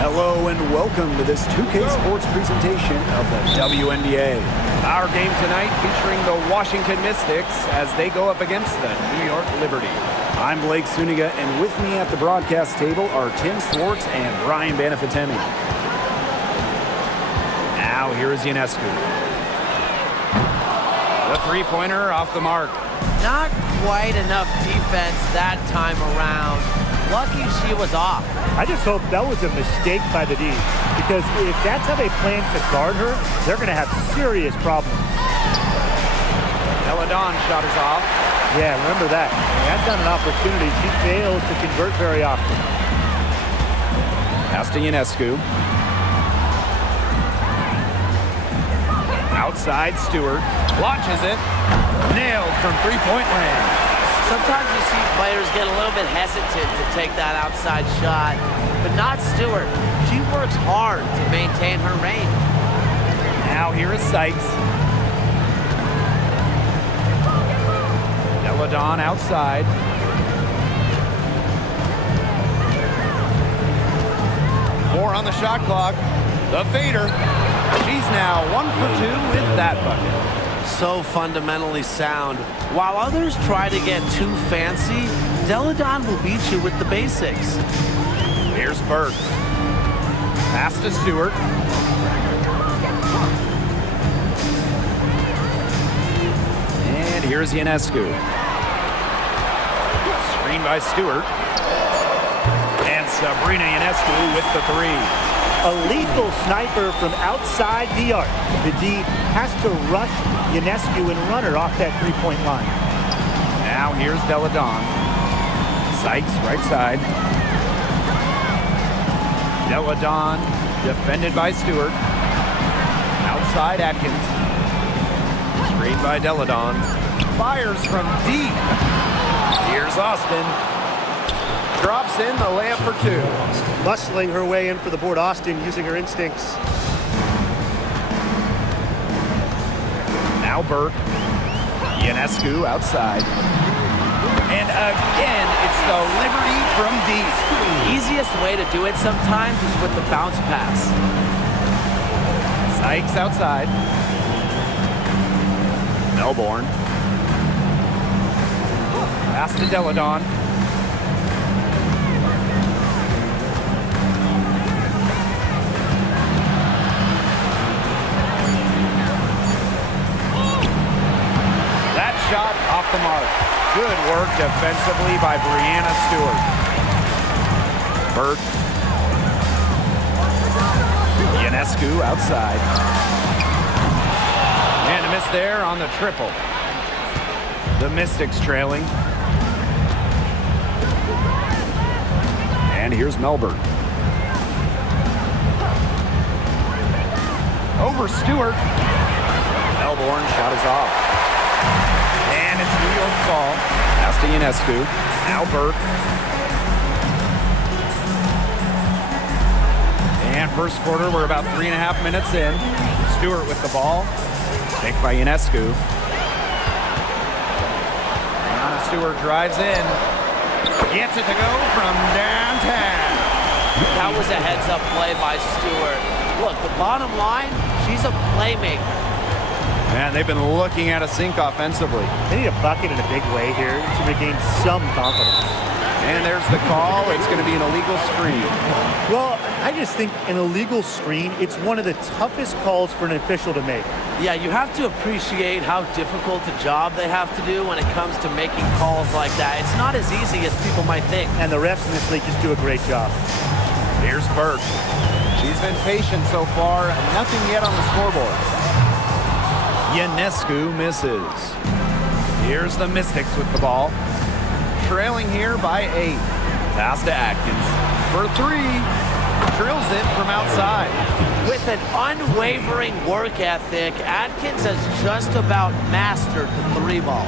Hello and welcome to this 2K Sports presentation of the WNBA. Our game tonight featuring the Washington Mystics as they go up against the New York Liberty. I'm Blake Suniga, and with me at the broadcast table are Tim Swartz and Brian Banafitemi. Now here is Ionescu. The three-pointer off the mark. Not quite enough defense that time around. Lucky she was off. I just hope that was a mistake by the D, because if that's how they plan to guard her, they're going to have serious problems. Deladon shot is off. Yeah, remember that. That's not an opportunity. She fails to convert very often. Pass to Ionescu. Outside Stewart. Launches it. Nailed from three-point land. Sometimes you see players get a little bit hesitant to take that outside shot, but not Stewart. She works hard to maintain her range. Now here is Sykes. Deladon outside. Four on the shot clock. The fader. She's now 1 for 2 with that bucket. So fundamentally sound. While others try to get too fancy, Deladon will beat you with the basics. Here's Burke. Pass to Stewart. And here's Ionescu. Screen by Stewart. And Sabrina Ionescu with the three. A lethal sniper from outside the arc. The D has to rush Ionescu and run her off that three-point line. Now here's Deladon. Sykes right side. Deladon defended by Stewart. Outside Atkins. Screened by Deladon. Fires from deep. Here's Austin. Drops in the layup for two. Muscling her way in for the board. Austin using her instincts. Now Burke. Ionescu outside. And again, it's the Liberty from deep. Easiest way to do it sometimes is with the bounce pass. Sykes outside. Melbourne. Pass to Deladon. Shot off the mark. Good work defensively by Brianna Stewart. Burke. Ionescu outside. And a miss there on the triple. The Mystics trailing. And here's Melbourne. Over Stewart. Melbourne shot is off. And it's New York's ball. Pass to Ionescu. Now Burke. And first quarter, we're about 3.5 minutes in. Stewart with the ball. Picked by Ionescu. Brianna Stewart drives in. Gets it to go from downtown. That was a heads-up play by Stewart. Look, the bottom line, she's a playmaker. Man, they've been looking at a sink offensively. They need a bucket in a big way here to regain some confidence. And there's the call. It's going to be an illegal screen. Well, I just think an illegal screen, it's one of the toughest calls for an official to make. Yeah, you have to appreciate how difficult a job they have to do when it comes to making calls like that. It's not as easy as people might think. And the refs in this league just do a great job. Here's Burke. She's been patient so far. Nothing yet on the scoreboard. Ionescu misses. Here's the Mystics with the ball. Trailing here by 8. Pass to Atkins. For 3. Drills it from outside. With an unwavering work ethic, Atkins has just about mastered the three ball.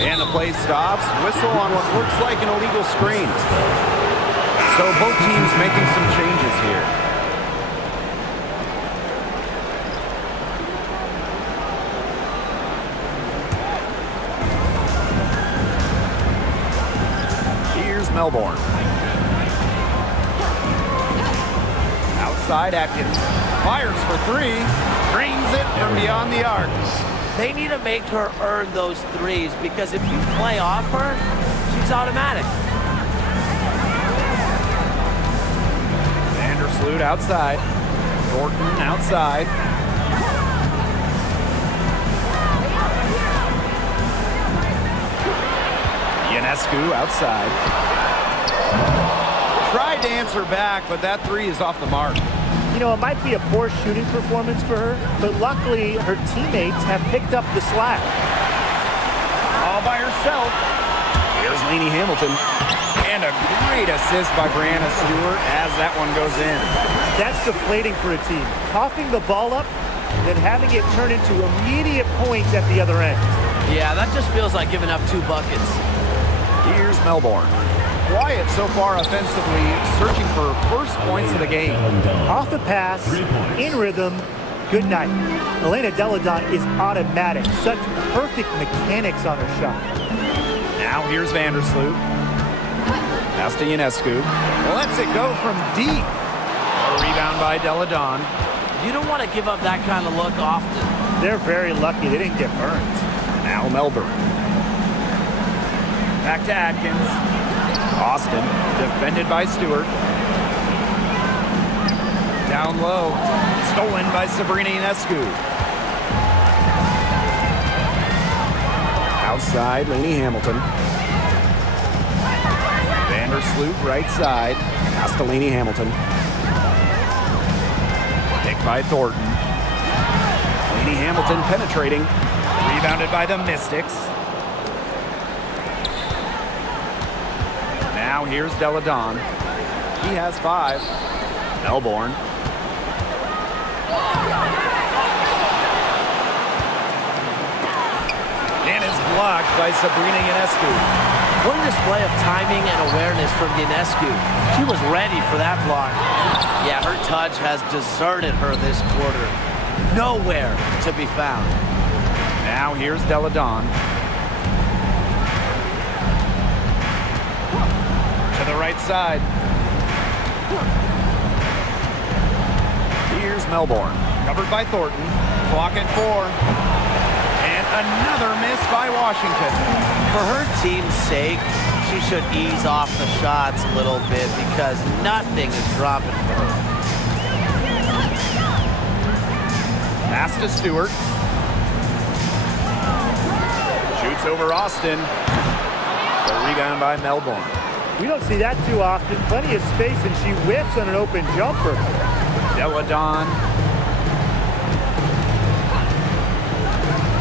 And the play stops. Whistle on what looks like an illegal screen. So both teams making some changes here. Melbourne. Outside Atkins. Fires for three. Drains it from beyond the arc. They need to make her earn those threes because if you play off her, she's automatic. Vandersloot outside. Thornton outside. Ionescu outside. Tried to answer back, but that three is off the mark. You know, it might be a poor shooting performance for her, but luckily her teammates have picked up the slack. All by herself. Here's Lainey Hamilton. And a great assist by Brianna Stewart as that one goes in. That's deflating for a team. Coughing the ball up, then having it turn into immediate points at the other end. Yeah, that just feels like giving up 2 buckets. Here's Melbourne. Quiet so far offensively, searching for first points of the game. Off the pass, in rhythm, good night. Elena Deladon is automatic. Such perfect mechanics on her shot. Now here's Vandersloot. Pass to Ionescu. Lets it go from deep. A rebound by Deladon. You don't want to give up that kind of look often. They're very lucky they didn't get burned. Now Melbourne. Back to Atkins. Austin, defended by Stewart. Down low. Stolen by Sabrina Ionescu. Outside, Lainey Hamilton. Vandersloot right side. Pass to Lainey Hamilton. Picked by Thornton. Lainey Hamilton penetrating. Rebounded by the Mystics. Now here's Deladon. He has 5. Melbourne. And is blocked by Sabrina Ionescu. What a display of timing and awareness from Ionescu. She was ready for that block. Yeah, her touch has deserted her this quarter. Nowhere to be found. Now here's Deladon. To the right side. Here's Melbourne. Covered by Thornton. Clock at 4. And another miss by Washington. For her team's sake, she should ease off the shots a little bit because nothing is dropping for her. Pass to Stewart. Shoots over Austin. The rebound by Melbourne. We don't see that too often. Plenty of space, and she whiffs on an open jumper. Deladon.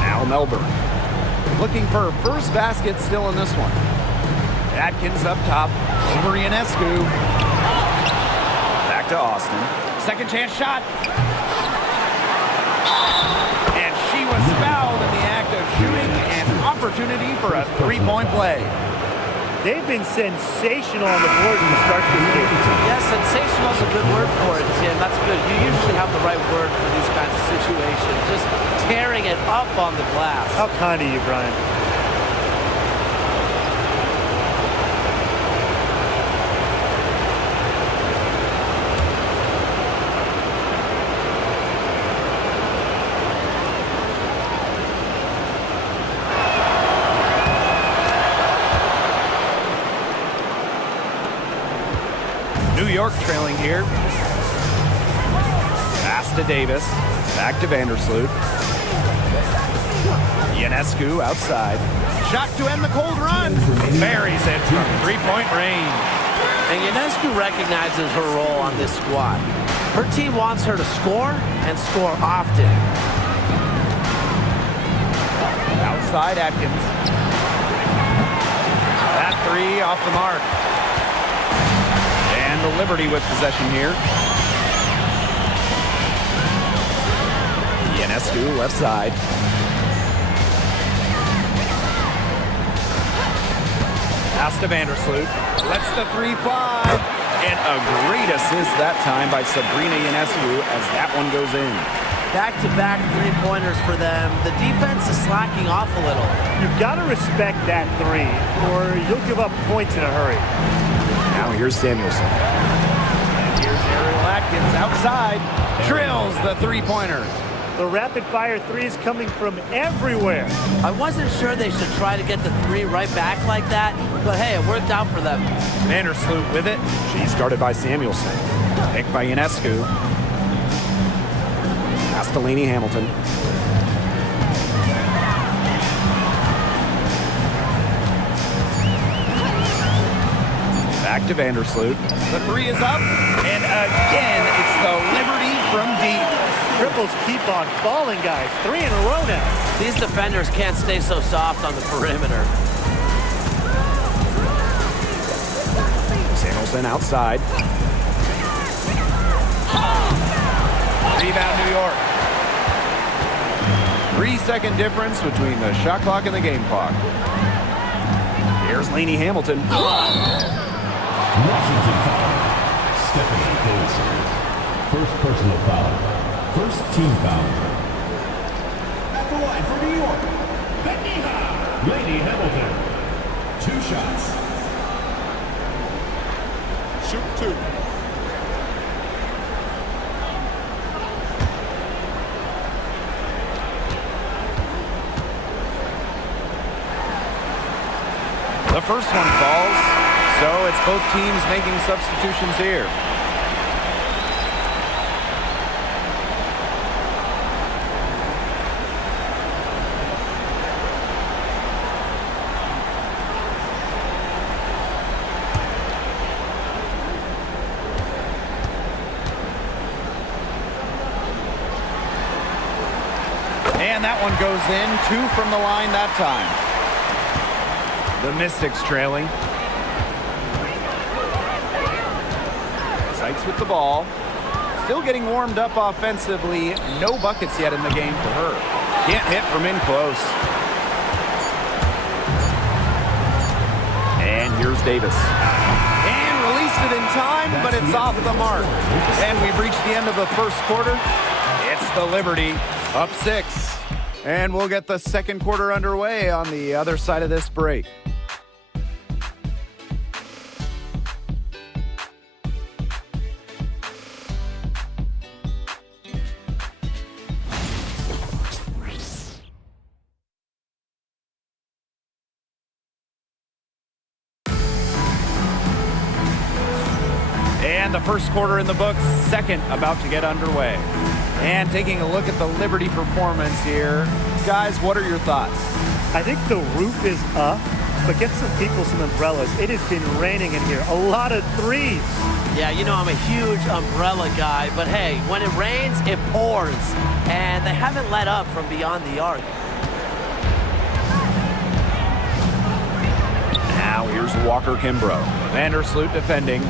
Now Melbourne. Looking for her first basket still in this one. Atkins up top. Over Ionescu. Back to Austin. Second chance shot. And she was fouled in the act of shooting an opportunity for a three-point play. They've been sensational on the board to start this game. Yeah, sensational is a good word for it, Tim. That's good. You usually have the right word for these kinds of situations. Just tearing it up on the glass. How kind of you, Brian. New York trailing here. Pass to Davis. Back to Vandersloot. Ionescu outside. Shot to end the cold run. Buries it from three-point range. And Ionescu recognizes her role on this squad. Her team wants her to score and score often. Outside Atkins. That three off the mark. And the Liberty with possession here. Ionescu left side. Pass to Vandersloot. Lets the three fly. And a great assist that time by Sabrina Ionescu as that one goes in. Back-to-back three-pointers for them. The defense is slacking off a little. You've got to respect that three, or you'll give up points in a hurry. Now here's Samuelson. And here's Ariel Atkins outside. Drills the three-pointer. The rapid-fire threes coming from everywhere. I wasn't sure they should try to get the three right back like that, but hey, it worked out for them. Vandersloot with it. She's guarded by Samuelson. Picked by Ionescu. Pass to Lainey Hamilton. Back to Vandersloot. The three is up. And again, it's the Liberty from deep. Triples keep on falling, guys. 3 in a row now. These defenders can't stay so soft on the perimeter. Samuelson outside. Rebound, New York. 3-second difference between the shot clock and the game clock. Here's Lainey Hamilton. Washington foul. Stephanie Davidson. First personal foul. First team foul. At the line for New York, Lainey Hamilton. 2 shots. Shoot 2. The first one falls, so it's both teams making substitutions here. And that one goes in. 2 from the line that time. The Mystics trailing. Sykes with the ball. Still getting warmed up offensively. No buckets yet in the game for her. Can't hit from in close. And here's Davis. And released it in time, but it's off the mark. And we've reached the end of the first quarter. It's the Liberty up 6. And we'll get the second quarter underway on the other side of this break. And the first quarter in the books, second about to get underway. And taking a look at the Liberty performance here. Guys, what are your thoughts? I think the roof is up, but get some people some umbrellas. It has been raining in here. A lot of threes. Yeah, you know I'm a huge umbrella guy, but hey, when it rains, it pours. And they haven't let up from beyond the arc. Now here's Walker Kimbrough. Vandersloot defending.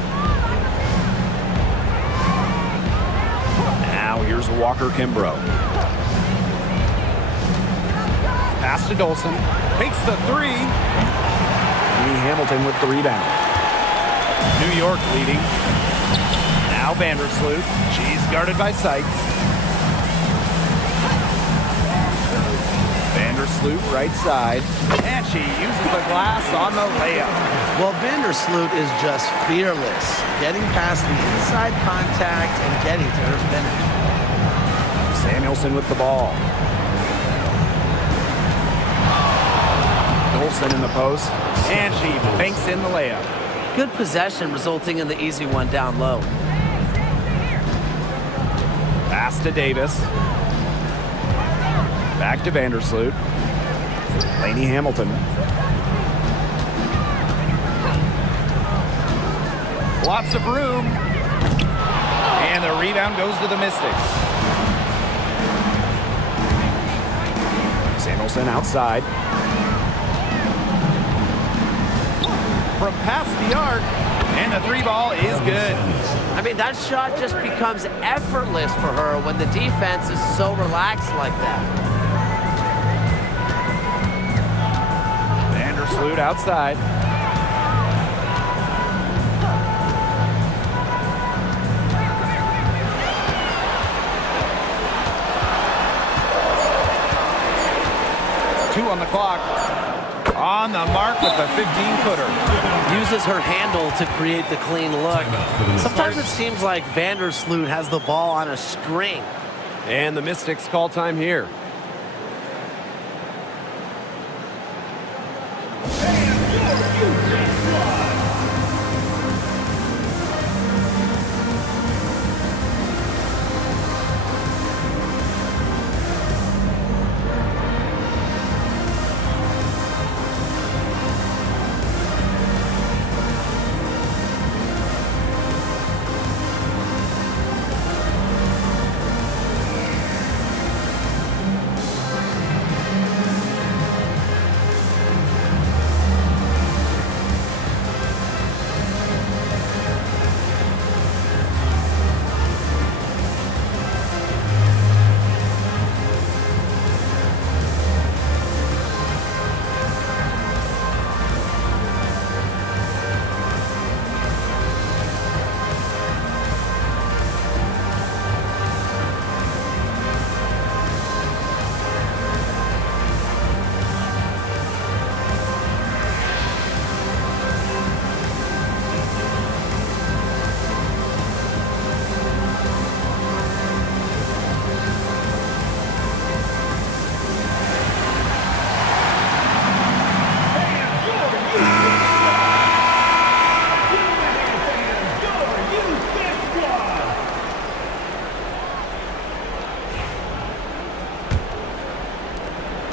Now here's Walker Kimbrough. Pass to Dolson. Takes the three. Lainey Hamilton with the rebound. New York leading. Now Vandersloot. She's guarded by Sykes. Vandersloot right side. And she uses the glass on the layup. Well, Vandersloot is just fearless, getting past the inside contact and getting to her finish. Samuelson with the ball. Dolson in the post. And she banks in the layup. Good possession resulting in the easy one down low. Pass to Davis. Back to Vandersloot. Lainey Hamilton. Lots of room. And the rebound goes to the Mystics. Samuelson outside. From past the arc. And the three ball is good. I mean, that shot just becomes effortless for her when the defense is so relaxed like that. Vandersloot outside. Two on the clock. On the mark with the 15-footer. Uses her handle to create the clean look. Sometimes it seems like Vandersloot has the ball on a string. And the Mystics call time here.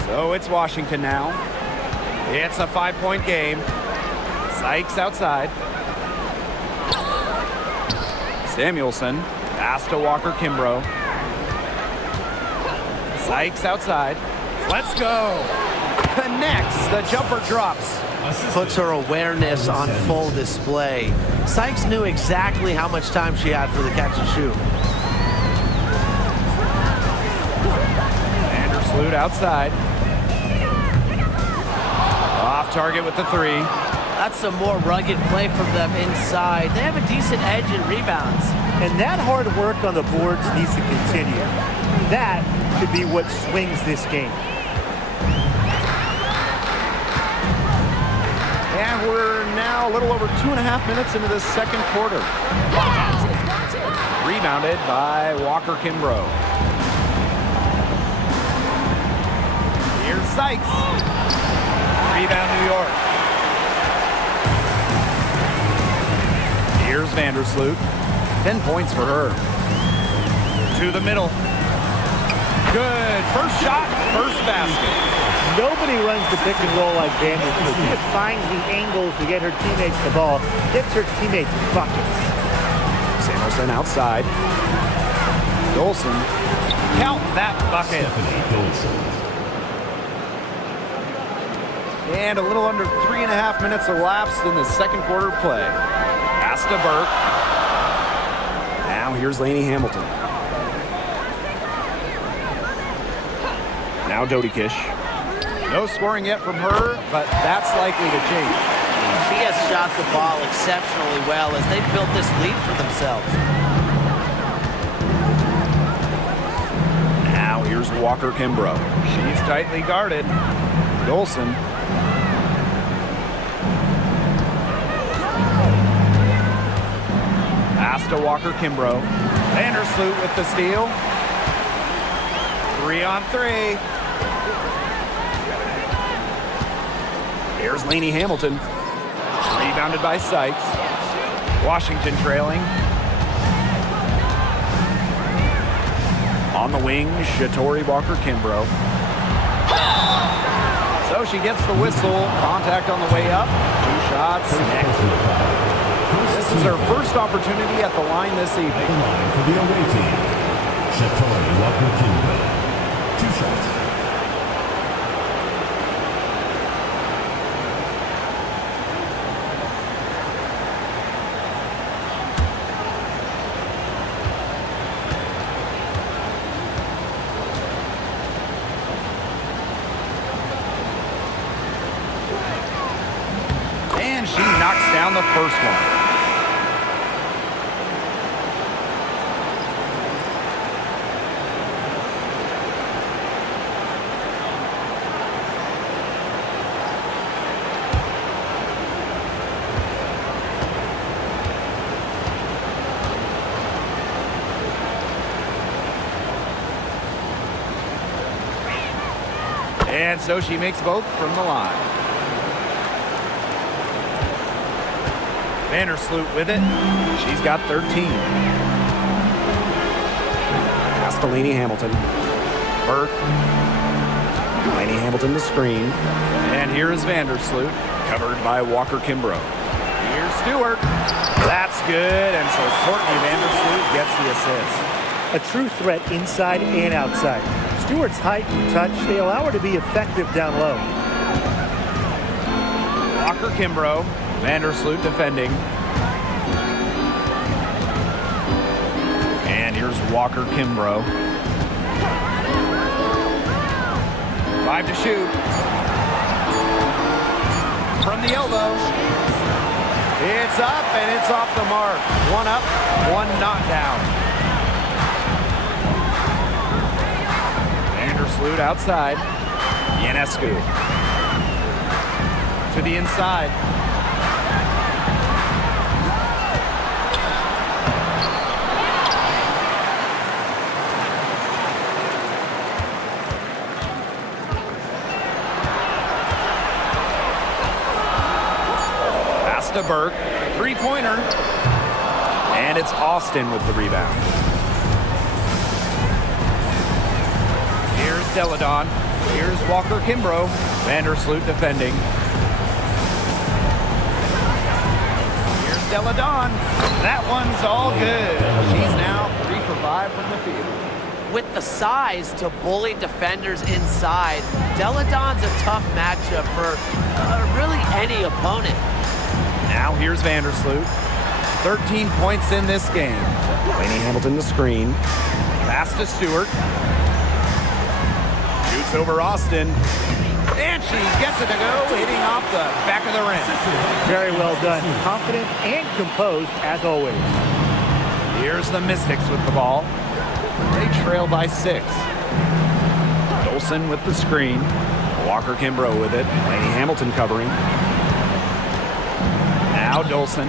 So it's Washington now. It's a 5-point game. Sykes outside. Samuelson. Pass to Walker-Kimbrough. Sykes outside. Let's go. Connects. The jumper drops. Puts her awareness on full display. Sykes knew exactly how much time she had for the catch and shoot. Vandersloot outside. Off target with the 3. That's some more rugged play from them inside. They have a decent edge in rebounds. And that hard work on the boards needs to continue. That could be what swings this game. And we're now a little over 2.5 minutes into the second quarter. Rebounded by Walker-Kimbrough. Here's Sykes. Rebound New York. Here's Vandersloot. 10 points for her. To the middle. Good. First shot, first basket. Nobody runs the pick and roll like Vandersloot. She just finds the angles to get her teammates the ball, gets her teammates buckets. Samuelson outside. Dolson. Count that bucket. And a little under 3.5 minutes elapsed in the second quarter play. Pass to Burke. Now here's Lainey Hamilton. Now Dodikish. No scoring yet from her, but that's likely to change. She has shot the ball exceptionally well as they built this lead for themselves. Now here's Walker-Kimbrough. She's tightly guarded. Dolson. Pass to Walker-Kimbrough. Vandersloot with the steal. 3-on-3. Here's Lainey Hamilton. Rebounded by Sykes. Washington trailing. On the wing, Shatori Walker-Kimbrough. So she gets the whistle. Contact on the way up. 2 shots. This is her first opportunity at the line this evening. For the away team, Shatori Walker-Kimbrough. 2 shots. And she knocks down the first one. And so she makes both from the line. Vandersloot with it. She's got 13. Pass to Lainey Hamilton. Burke. Lainey Hamilton to screen. And here is Vandersloot, covered by Walker Kimbrough. Here's Stewart. That's good, and so Courtney Vandersloot gets the assist. A true threat inside and outside. Stewart's height and touch, they allow her to be effective down low. Walker Kimbrough, Vandersloot defending. And here's Walker Kimbrough. 5 to shoot. From the elbow. It's up and it's off the mark. One up, one not down. Vandersloot outside. Ionescu. To the inside. To Burke, three-pointer, and it's Austin with the rebound. Here's Deladon. Here's Walker Kimbrough. Vandersloot defending. Here's Deladon. That one's all good. She's now 3 for 5 from the field. With the size to bully defenders inside, Deladon's a tough matchup for really any opponent. Now here's Vandersloot. 13 points in this game. Lainey Hamilton to screen. Pass to Stewart. Shoots over Austin. And she gets it to go, hitting off the back of the rim. Very well done. Confident and composed as always. Here's the Mystics with the ball. They trail by 6. Dolson with the screen. Walker Kimbrough with it. Lainey Hamilton covering. Now Dolson.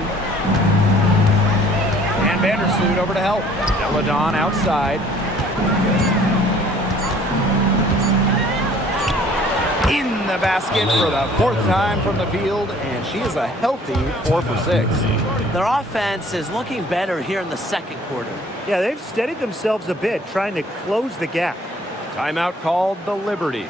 And Vandersloot over to help. Deladon outside. In the basket for the 4th time from the field, and she is a healthy 4 for 6. Their offense is looking better here in the second quarter. Yeah, they've steadied themselves a bit, trying to close the gap. Timeout called the Liberty.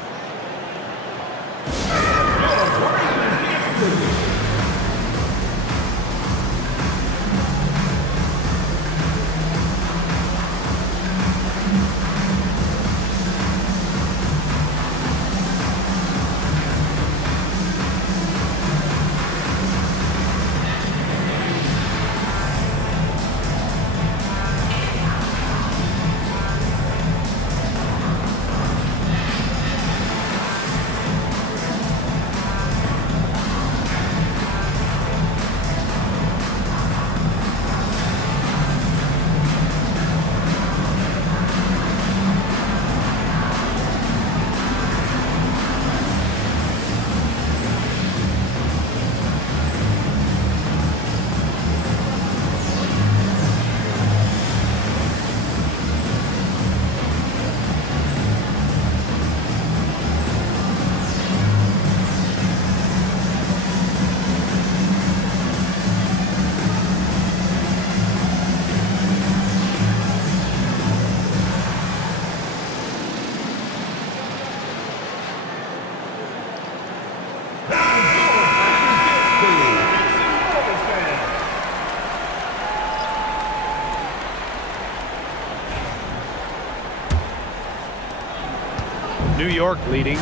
New York leading.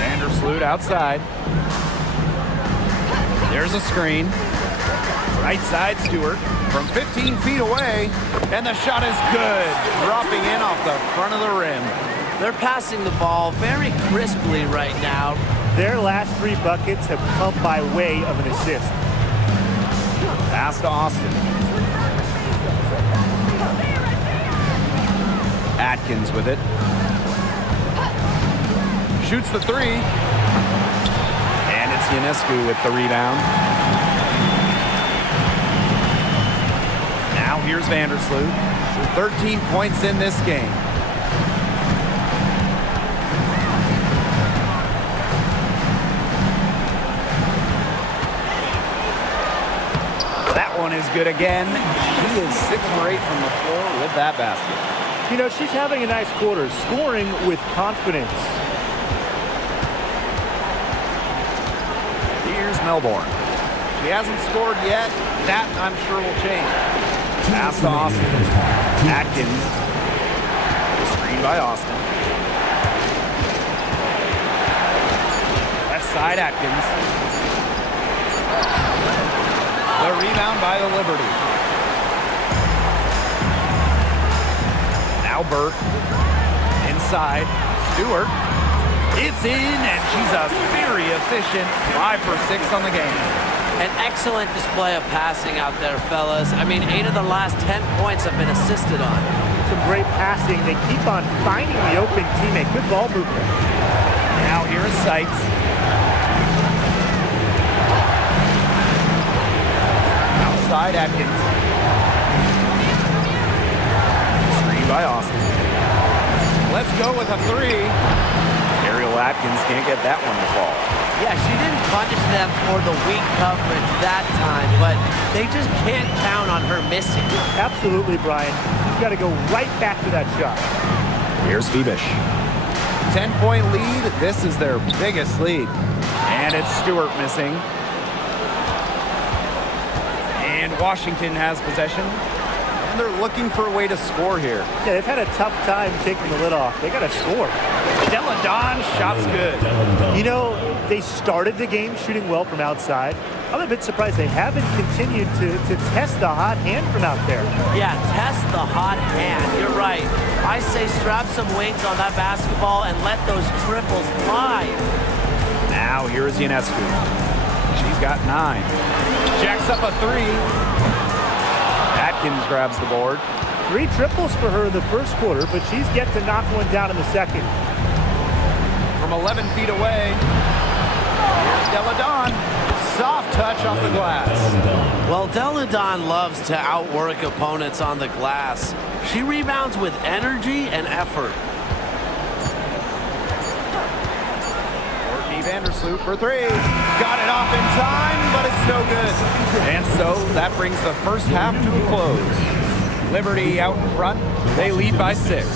Vandersloot outside. There's a screen. Right side Stewart from 15 feet away, and the shot is good, dropping in off the front of the rim. They're passing the ball very crisply right now. Their last 3 buckets have come by way of an assist. Pass to Austin. Atkins with it. Shoots the 3. And it's Ionescu with the rebound. Now here's Vandersloot. 13 points in this game. is good again. She is 6 for 8 from the floor with that basket. You know, she's having a nice quarter, scoring with confidence. Here's Melbourne. She hasn't scored yet. That, I'm sure, will change. Pass to Austin. Atkins. Screen by Austin. Left side, Atkins. The rebound by the Liberty. Now Burke. Inside. Stewart. It's in, and she's a very efficient 5 for 6 on the game. An excellent display of passing out there, fellas. I mean, 8 of the last 10 points have been assisted on. Some great passing. They keep on finding the open teammate. Good ball movement. Now here is Sykes. Outside Atkins. Screen by Austin. Let's go with a 3. Ariel Atkins can't get that one to fall. Yeah, she didn't punish them for the weak coverage that time, but they just can't count on her missing. Absolutely, Brian. You've got to go right back to that shot. Here's Febish. 10-point lead. This is their biggest lead. And it's Stewart missing. And Washington has possession. And they're looking for a way to score here. Yeah, they've had a tough time taking the lid off. They got to score. Deladon, shot's good. You know, they started the game shooting well from outside. I'm a bit surprised they haven't continued to test the hot hand from out there. Yeah, test the hot hand. You're right. I say strap some wings on that basketball and let those triples fly. Now here is Ionescu. She's got 9. Jacks up a 3. Atkins grabs the board. 3 triples for her in the first quarter, but she's yet to knock one down in the second. From 11 feet away, here's Deladon. Soft touch off the glass. Well, Deladon loves to outwork opponents on the glass. She rebounds with energy and effort. Courtney Vandersloot for 3. Got it off in time, but it's no good. And so that brings the first half to a close. Liberty out in front. They lead by 6.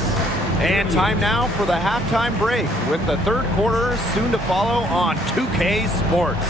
And time now for the halftime break with the third quarter soon to follow on 2K Sports.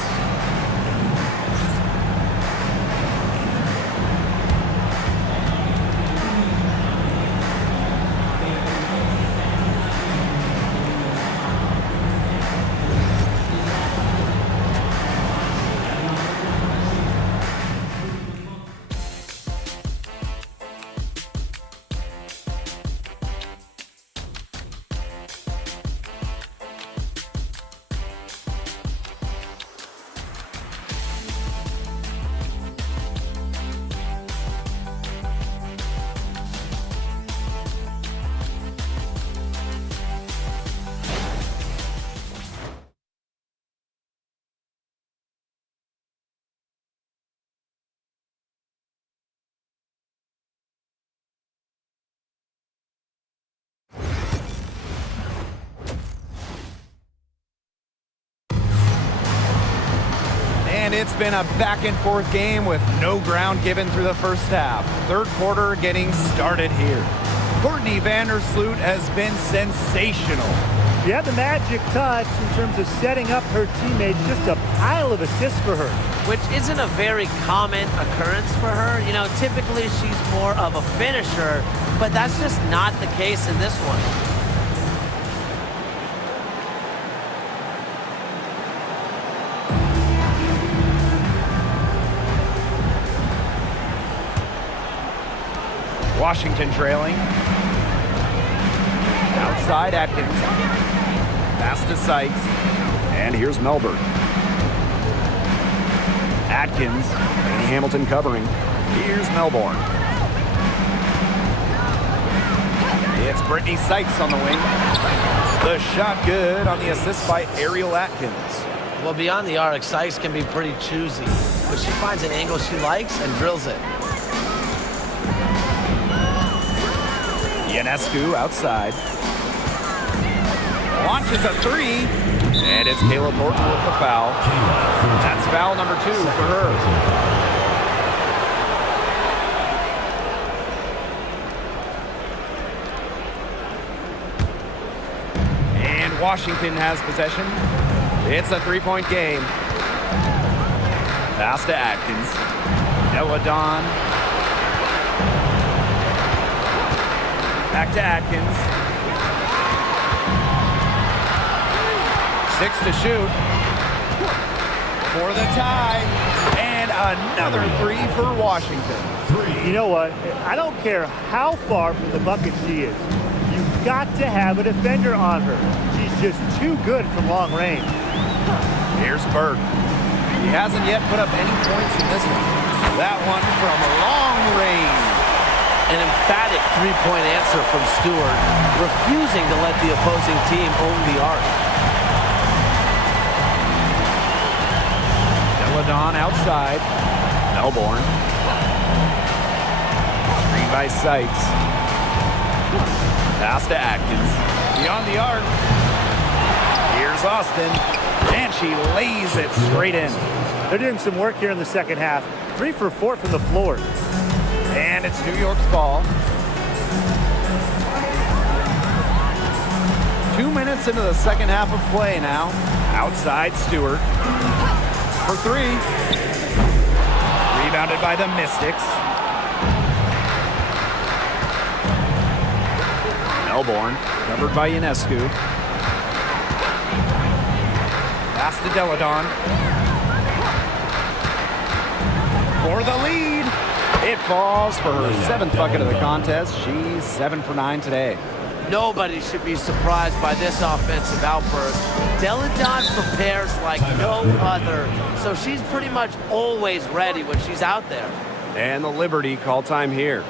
And it's been a back-and-forth game with no ground given through the first half. Third quarter getting started here. Courtney Vandersloot has been sensational. Yeah, the magic touch in terms of setting up her teammates, just a pile of assists for her. Which isn't a very common occurrence for her. You know, typically she's more of a finisher, but that's just not the case in this one. Washington trailing. Outside Atkins. Pass to Sykes. And here's Melbourne. Atkins. And Hamilton covering. Here's Melbourne. It's Brittany Sykes on the wing. The shot good on the assist by Ariel Atkins. Well, beyond the arc, Sykes can be pretty choosy, but she finds an angle she likes and drills it. Ionescu outside. Launches a 3. And it's Kayla Thornton with the foul. That's foul number 2 for her. Washington has possession. It's a three-point game. Pass to Atkins. Deladon. Back to Atkins. 6 to shoot. For the tie. And another three for Washington. You know what? I don't care how far from the bucket she is. You've got to have a defender on her. She's just too good from long range. Here's Burke. He hasn't yet put up any points in this one. That one from long range. An emphatic three-point answer from Stewart, refusing to let the opposing team own the arc. Deladon outside. Melbourne. Screen by Sykes. Pass to Atkins. Beyond the arc. Here's Austin. And she lays it straight in. They're doing some work here in the second half. 3 for 4 from the floor. And it's New York's ball. 2 minutes into the second half of play now. Outside Stewart. For three. Rebounded by the Mystics. Melbourne, covered by Ionescu. Pass to Deladon. For the lead. It falls for her 7th bucket of the contest. She's 7 for 9 today. Nobody should be surprised by this offensive outburst. Deladon prepares like no other, so she's pretty much always ready when she's out there. And the Liberty call time here.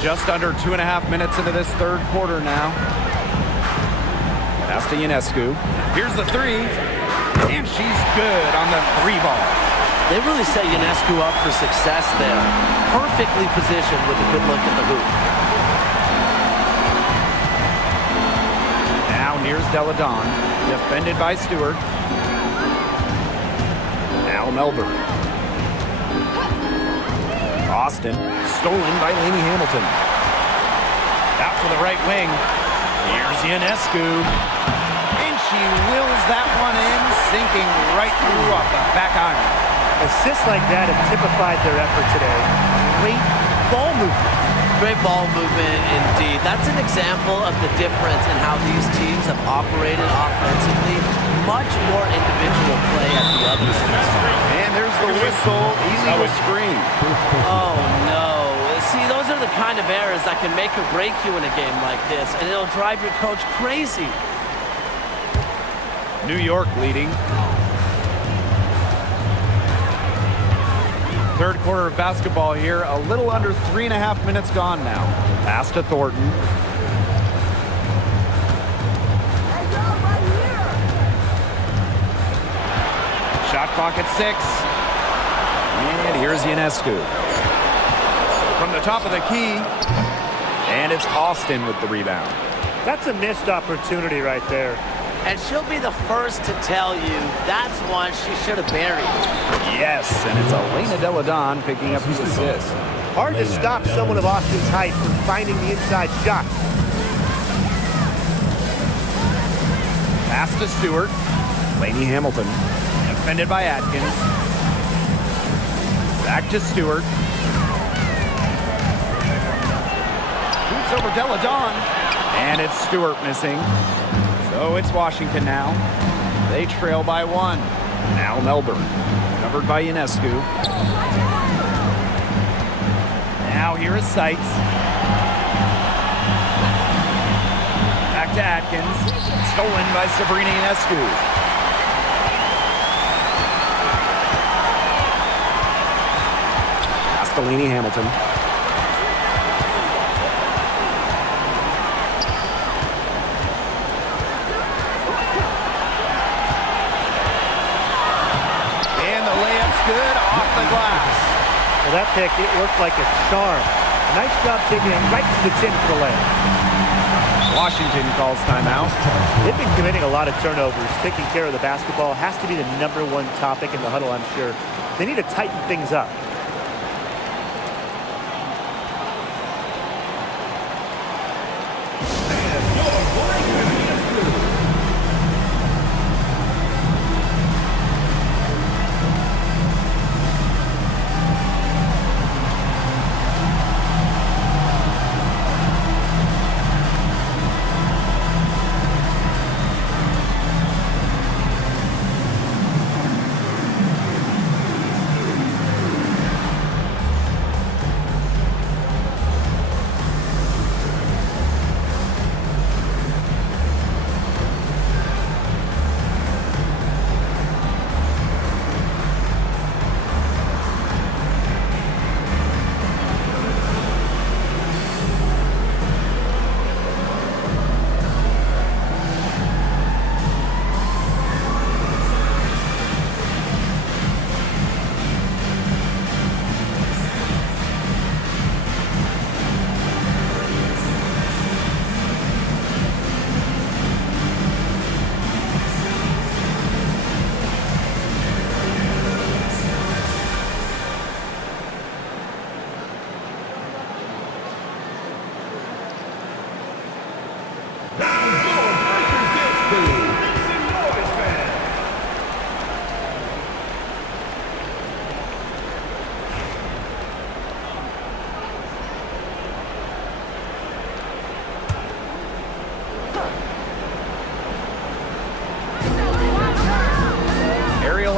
Just under 2.5 minutes into this third quarter now. Pass to Ionescu. Here's the three. And she's good on the three ball. They really set Ionescu up for success there. Perfectly positioned with a good look at the hoop. Now here's Deladon. Defended by Stewart. Now Melbourne. Austin, stolen by Lainey Hamilton. Out to the right wing. Here's Ionescu. And she wills that one in, sinking right through off the back iron. Assists like that have typified their effort today. Great ball movement. Great ball movement indeed. That's an example of the difference in how these teams have operated offensively. Much more individual play at the other end. And there's the whistle. Illegal screen. Oh no. See, those are the kind of errors that can make or break you in a game like this, and it'll drive your coach crazy. New York leading. Third quarter of basketball here. A little under 3.5 minutes gone now. Pass to Thornton. clock at 6. And here's Ionescu. From the top of the key. And it's Austin with the rebound. That's a missed opportunity right there. And she'll be the first to tell you that's one she should have buried. Yes, and it's Elena Delle Donne picking up the assist. Hard to stop someone of Austin's height from finding the inside shot. Pass to Stewart. Lainey Hamilton. Defended by Atkins. Back to Stewart. Shoots over Delle Donne. And it's Stewart missing. So it's Washington now. They trail by 1. Now Melbourne. Covered by Ionescu. Now here is Sykes. Back to Atkins. Stolen by Sabrina Ionescu. Pass to Lainey Hamilton. And the layup's good off the glass. Well, that pick, it worked like a charm. Nice job taking it right to the tin for the layup. Washington calls timeout. They've been committing a lot of turnovers. Taking care of the basketball has to be the #1 topic in the huddle, I'm sure. They need to tighten things up.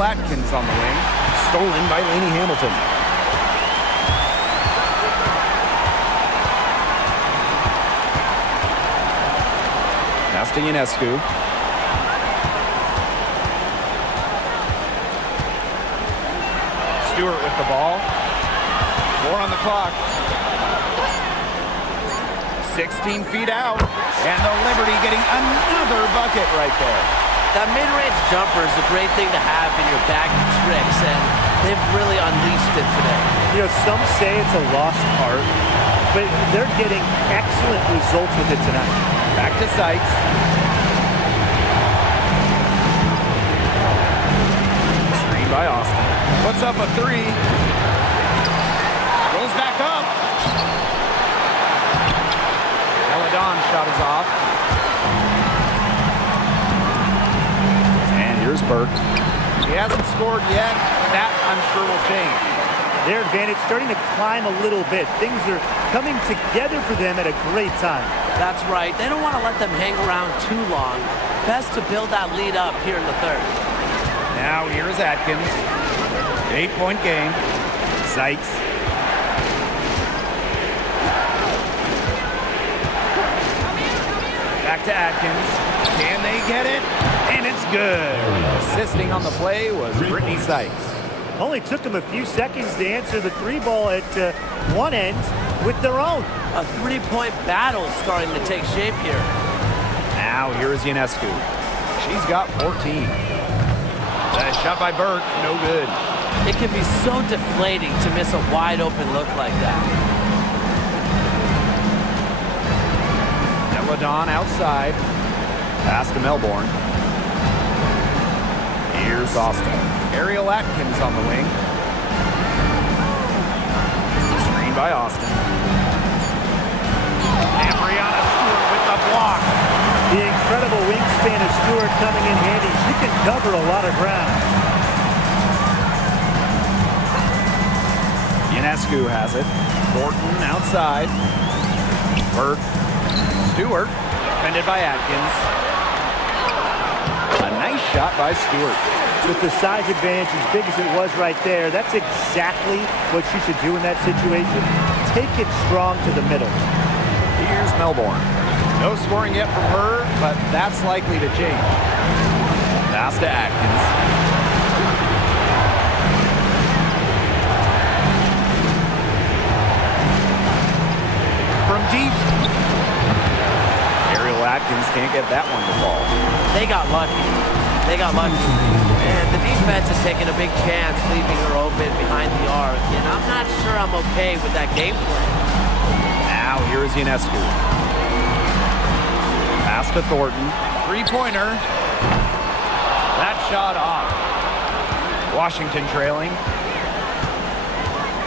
Atkins on the wing. Stolen by Lainey Hamilton. Pass to Ionescu. Stewart with the ball. 4 on the clock. 16 feet out. And the Liberty getting another bucket right there. That mid-range jumper is a great thing to have in your bag of tricks, and they've really unleashed it today. You know, some say it's a lost art, but they're getting excellent results with it tonight. Back to Sykes. Screen by Austin. Puts up a 3. Rolls back up. Delle Donne shot is off. Here's Burke. He hasn't scored yet. That, I'm sure, will change. Their advantage starting to climb a little bit. Things are coming together for them at a great time. That's right. They don't want to let them hang around too long. Best to build that lead up here in the third. Now here is Atkins. 8-point game. Sykes. Back to Atkins. Can they get it? And it's good. Assisting on the play was Brittany Sykes. Only took them a few seconds to answer the 3 ball at one end with their own. A 3-point battle starting to take shape here. Now here is Ionescu. She's got 14. Shot by Burt, no good. It can be so deflating to miss a wide open look like that. Deladon outside. Pass to Melbourne. Here's Austin. Ariel Atkins on the wing. Screen by Austin. And Brianna Stewart with the block. The incredible wingspan of Stewart coming in handy. She can cover a lot of ground. Ionescu has it. Thornton outside. Burt. Stewart. Defended by Atkins. A nice shot by Stewart. With the size advantage as big as it was right there, that's exactly what she should do in that situation. Take it strong to the middle. Here's Melbourne. No scoring yet from her, but that's likely to change. Pass to Atkins. From deep. Ariel Atkins can't get that one to fall. They got lucky. They got lucky. And the defense is taking a big chance leaving her open behind the arc. And I'm not sure I'm okay with that game plan. Now here's Ionescu. Pass to Thornton. Three-pointer. That shot off. Washington trailing.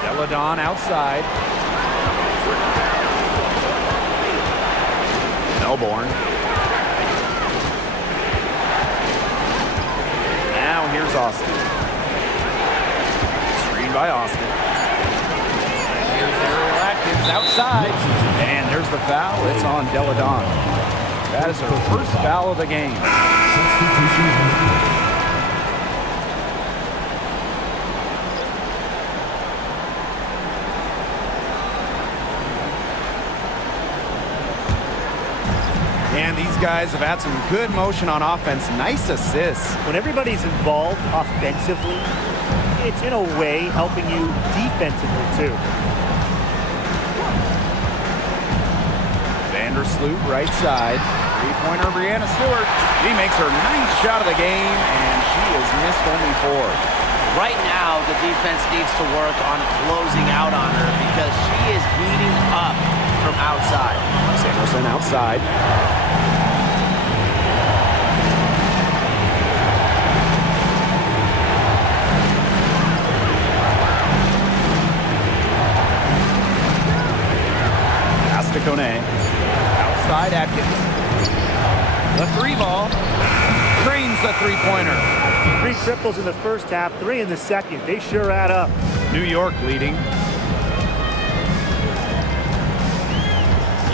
Deladon outside. Melbourne. Now here's Austin. Screen by Austin. Here's Ariel Atkins outside. And there's the foul. It's on Deladon. That is her first foul of the game. And these guys have had some good motion on offense. Nice assists. When everybody's involved offensively, it's in a way helping you defensively too. Vandersloot right side. Three-pointer Brianna Stewart. She makes her 9th shot of the game, and she has missed only 4. Right now, the defense needs to work on closing out on her because she is heating up from outside. Samuelson outside. Pass to Kone. Outside Atkins. The 3-ball. Trains the 3-pointer. 3 triples in the first half, 3 in the second. They sure add up. New York leading.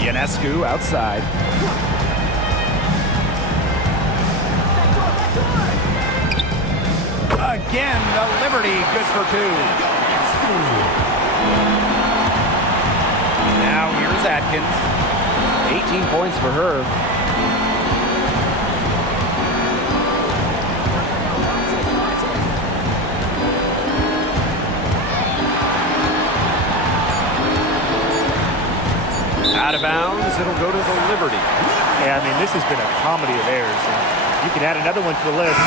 Ionescu outside. Again, the Liberty, good for 2. Now here's Atkins. 18 points for her. Out of bounds, it'll go to the Liberty. Yeah, I mean, this has been a comedy of errors. And you can add another one to the list.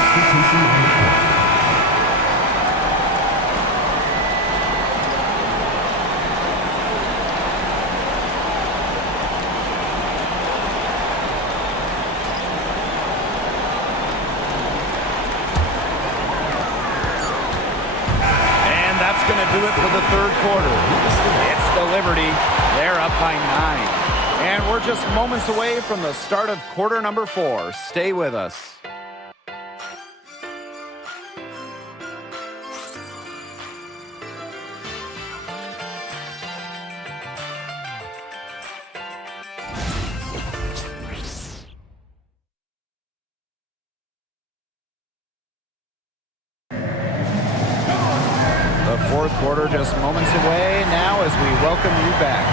And that's going to do it for the 3rd quarter. It's the Liberty. They're up by 9. And we're just moments away from the start of quarter number 4. Stay with us. The 4th quarter just moments away now as we welcome you back.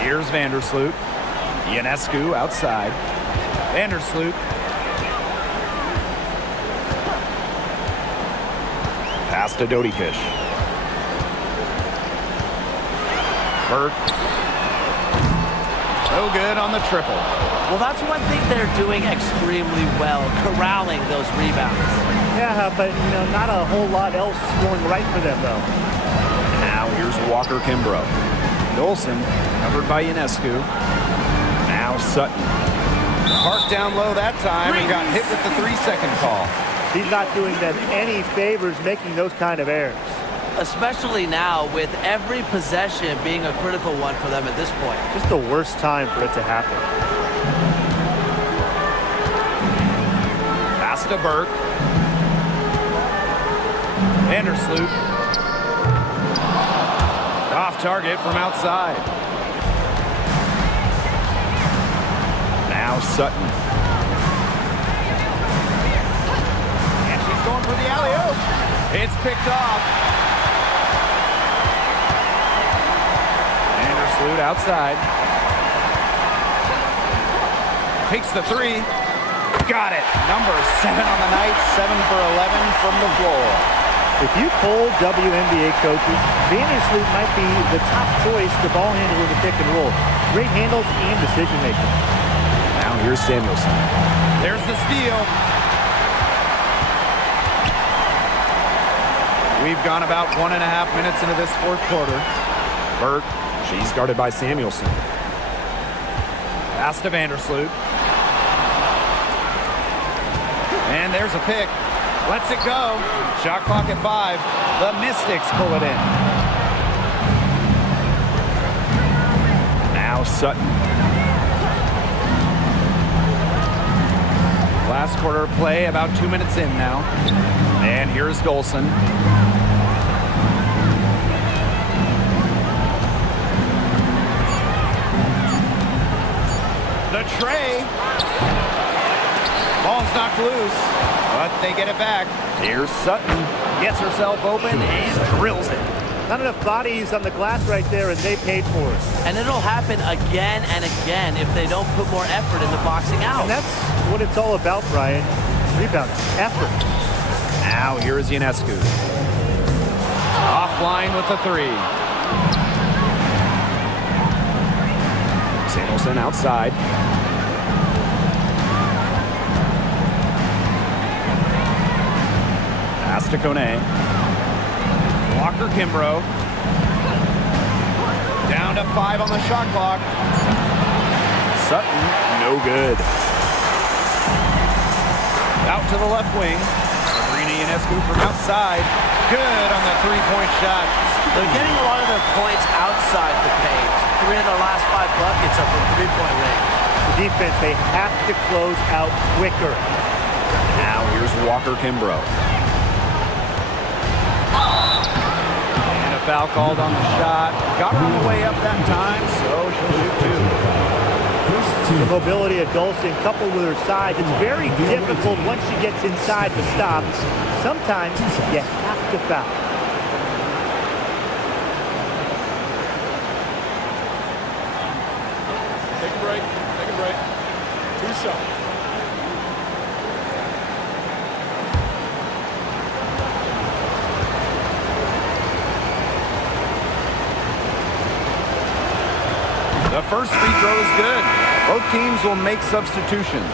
Here's Vandersloot. Ionescu outside. Vandersloot. Pass to Dodikish. Burke. No good on the triple. Well, that's one thing they're doing extremely well, corralling those rebounds. Yeah, but, not a whole lot else going right for them, though. Now here's Walker Kimbrough. Dolson covered by Ionescu. Now Sutton. Park down low that time and got hit with the 3-second call. He's not doing them any favors making those kind of errors. Especially now with every possession being a critical one for them at this point. Just the worst time for it to happen. Pass to Burke. Vandersloot. Off target from outside. Now Sutton. And she's going for the alley-oop. It's picked off. Vandersloot outside. Takes the three. Got it. Number 7 on the night. 7 for 11 from the floor. If you poll WNBA coaches, Vandersloot might be the top choice to ball handle in the pick and roll. Great handles and decision making. Now here's Samuelson. There's the steal. We've gone about 1.5 minutes into this fourth quarter. Burke. She's guarded by Samuelson. Pass to Vandersloot. And there's a pick. Lets it go. Shot clock at 5. The Mystics pull it in. Now Sutton. Last quarter of play, about 2 minutes in now. And here's Dolson. The tray. Ball's knocked loose, but they get it back. Here's Sutton. Gets herself open and drills it. Not enough bodies on the glass right there, and they paid for it. And it'll happen again and again if they don't put more effort into boxing out. And that's what it's all about, Brian. Rebound, effort. Now here is Ionescu. Offline with the 3. Samuelson outside. Pass to Kone. Walker Kimbrough. Down to 5 on the shot clock. Sutton, no good. Out to the left wing. Sabrina Ionescu from outside. Good on the 3-point shot. They're getting a lot of their points outside the paint. 3 of their last 5 buckets are from 3-point range. The defense, they have to close out quicker. Now here's Walker Kimbrough. And a foul called on the shot. Got her on the way up that time, so she'll shoot 2. The mobility of Dolson coupled with her size, it's very difficult once she gets inside to stop. Sometimes you have to foul. Take a break. Take a break. 2 shots. The first free throw is good. Both teams will make substitutions.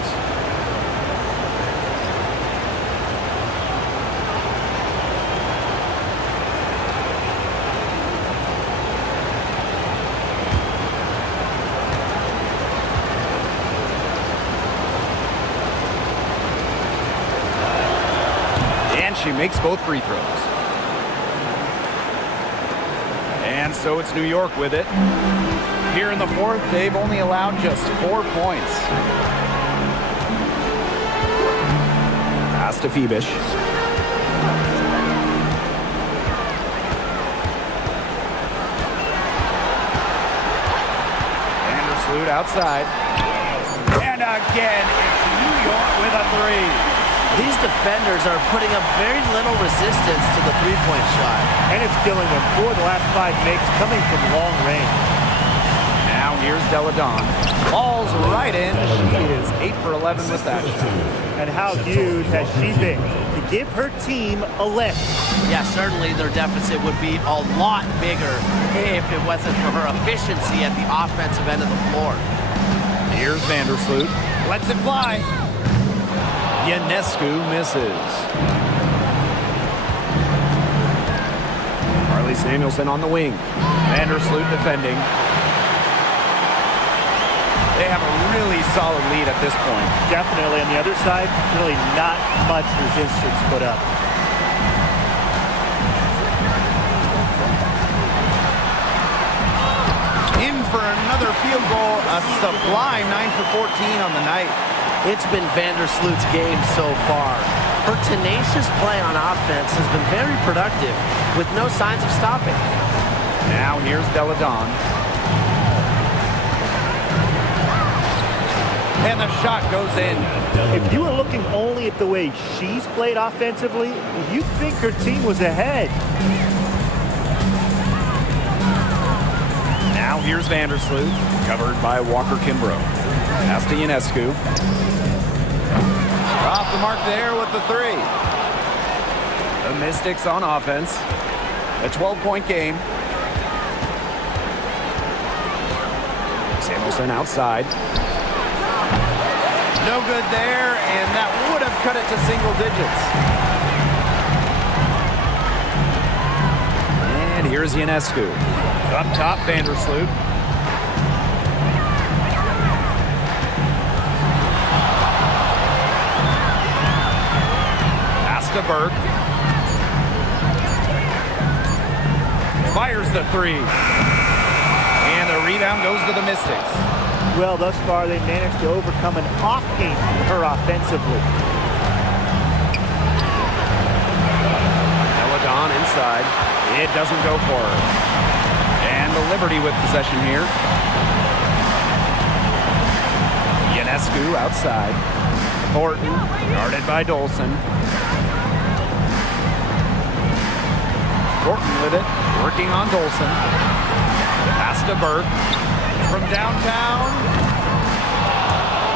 And she makes both free throws. And so it's New York with it. Here in the fourth, they've only allowed just 4 points. Pass to Phoebish. Vandersloot outside. And again, it's New York with a 3. These defenders are putting up very little resistance to the 3-point shot. And it's killing them. 4 of the last 5 makes coming from long range. Now Now here's Deladon. Ball's right in. She is 8 for 11 with that shot. And how huge has she been to give her team a lift? Yeah, certainly their deficit would be a lot bigger if it wasn't for her efficiency at the offensive end of the floor. Here's Vandersloot. Lets it fly. Ionescu misses. Carly Samuelson on the wing. Vandersloot defending. They have a really solid lead at this point. Definitely on the other side, really not much resistance put up. In for another field goal, a sublime 9 for 14 on the night. It's been Vandersloot's game so far. Her tenacious play on offense has been very productive with no signs of stopping. Now here's Deladon. And the shot goes in. If you were looking only at the way she's played offensively, you'd think her team was ahead. Now here's Vandersloot, covered by Walker Kimbrough. Pass to Ionescu. Off the mark there with the three. The Mystics on offense. A 12-point game. Samuelson outside. No good there, and that would have cut it to single digits. And here's Ionescu. Up top, Vandersloot. Pass to Burke. Fires the three. And the rebound goes to the Mystics. Well, thus far, they managed to overcome an off game from her offensively. Deladon inside. It doesn't go for her. And the Liberty with possession here. Ionescu outside. Thornton, guarded by Dolson. Thornton with it, working on Dolson. Pass to Burke. From downtown.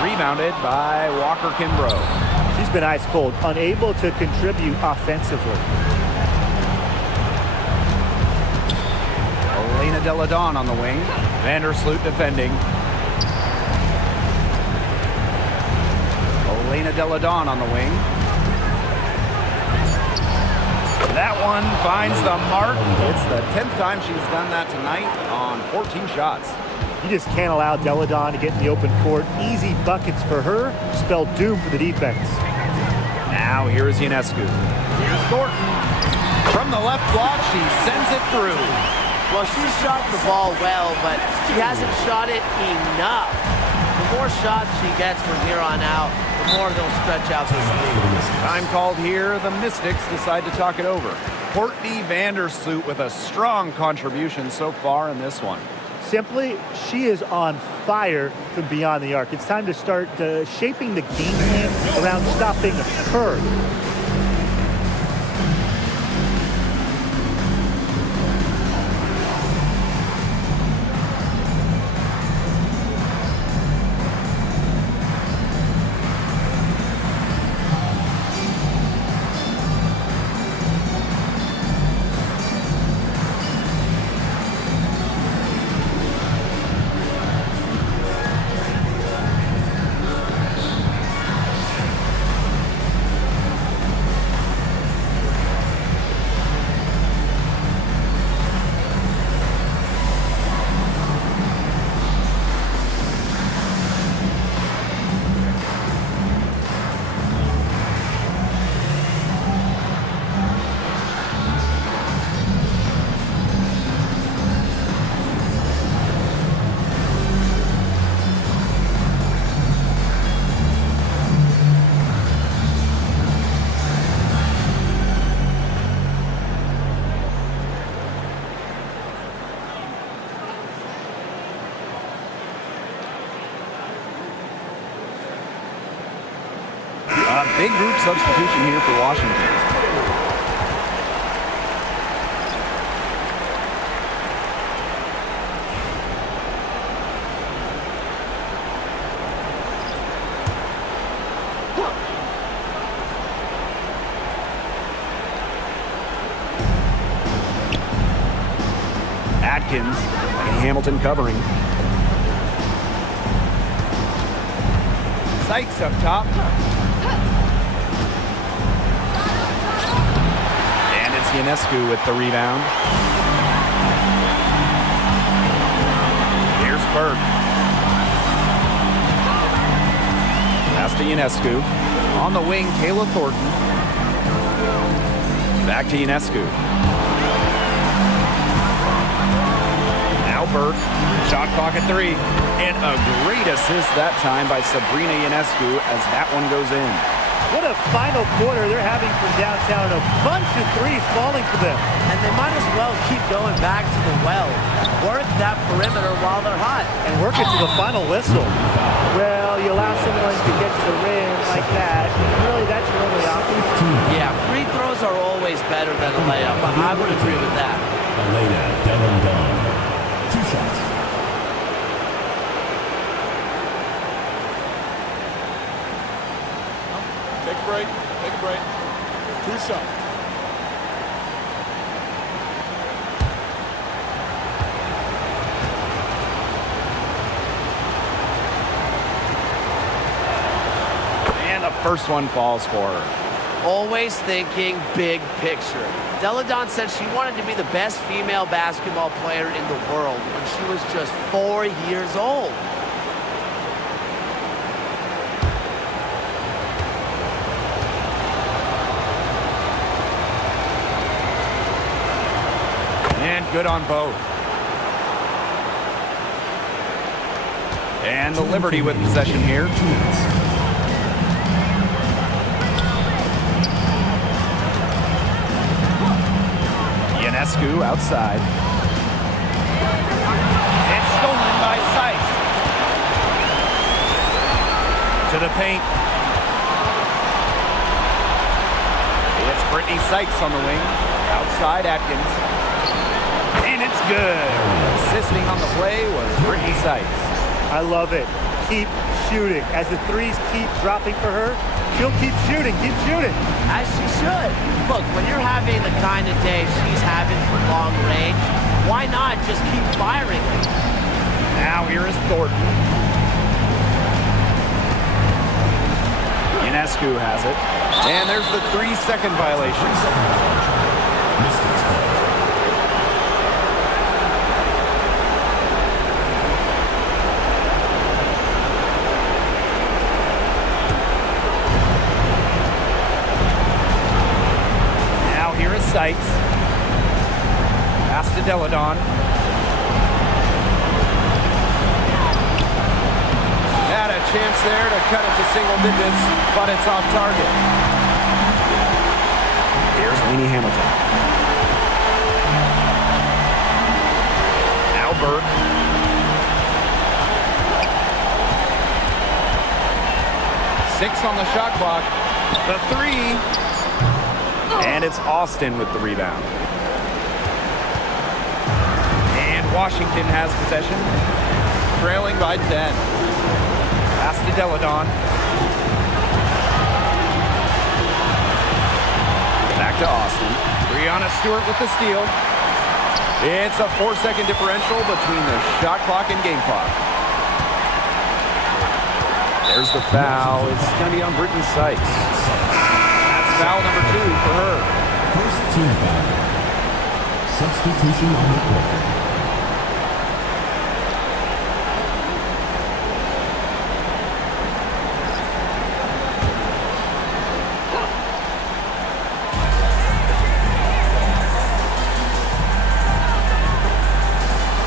Rebounded by Walker Kimbrough. She's been ice cold, unable to contribute offensively. Elena Deladon on the wing. Vandersloot defending. Elena Deladon on the wing. That one finds the mark. It's the 10th time she's done that tonight on 14 shots. You just can't allow Deladon to get in the open court. Easy buckets for her spell doom for the defense. Now here's Ionescu. Here's Thornton. From the left block, she sends it through. Well, she shot the ball well, but she hasn't shot it enough. The more shots she gets from here on out, the more they'll stretch out this lead. Time called here. The Mystics decide to talk it over. Courtney Vandersloot with a strong contribution so far in this one. Simply, she is on fire from beyond the arc. It's time to start shaping the game plan around stopping her. Big group substitution here for Washington. Atkins. Hamilton covering. Sykes up top. And it's Ionescu with the rebound. Here's Burke. Pass to Ionescu. On the wing, Kayla Thornton. Back to Ionescu. Now Burke. Shot clock at 3. And a great assist that time by Sabrina Ionescu as that one goes in. What a final quarter they're having from downtown. A bunch of threes falling for them. And they might as well keep going back to the well. Work that perimeter while they're hot. And work it to the final whistle. Well, you allow someone to get to the rim like that. Really, that's your only option. Yeah, free throws are always better than a layup. I would agree with that. Elena Delandon. 2 shots. Take a break. Take a break. 2 shots. And the first one falls for her. Always thinking big picture. Deladon said she wanted to be the best female basketball player in the world when she was just 4 years old. And good on both. And the Liberty with possession here. 2 minutes. Ionescu outside. It's stolen by Sykes. To the paint. It's Brittany Sykes on the wing. Outside Atkins. And it's good. Assisting on the play was Brittany Sykes. I love it. Keep shooting. As the threes keep dropping for her, she'll keep shooting. Keep shooting. As she should. Look, when you're having the kind of day she's having from long range, why not just keep firing? Now here is Thornton. Ionescu has it. And there's the 3-second violation. Now here is Sykes. Pass to Deladon. Had a chance there to cut it to single digits, but it's off target. Here's Lainey Hamilton. Now Burke. Six on the shot clock. The 3. And it's Austin with the rebound. And Washington has possession, trailing by 10. Pass to Deladon. Back to Austin. Brianna Stewart with the steal. It's a 4-second differential between the shot clock and game clock. There's the foul. It's going to be on Brittany Sykes. That's foul number 2 for her. First team foul. Substitution on the court.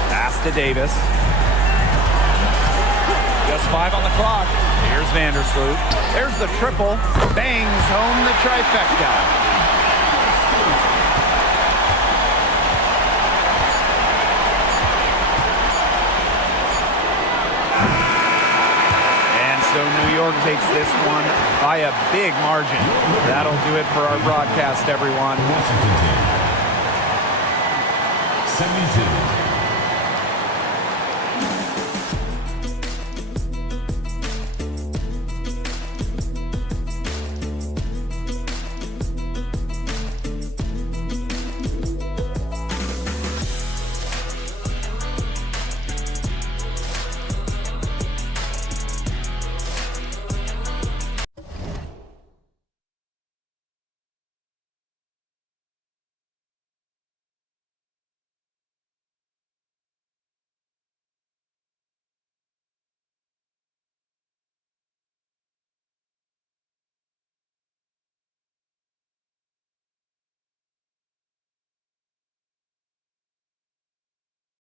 Pass to Davis. Just 5 on the clock. Here's Vandersloot. There's the triple. Bangs home the trifecta. And so New York takes this one by a big margin. That'll do it for our broadcast, everyone. Washington team. 70.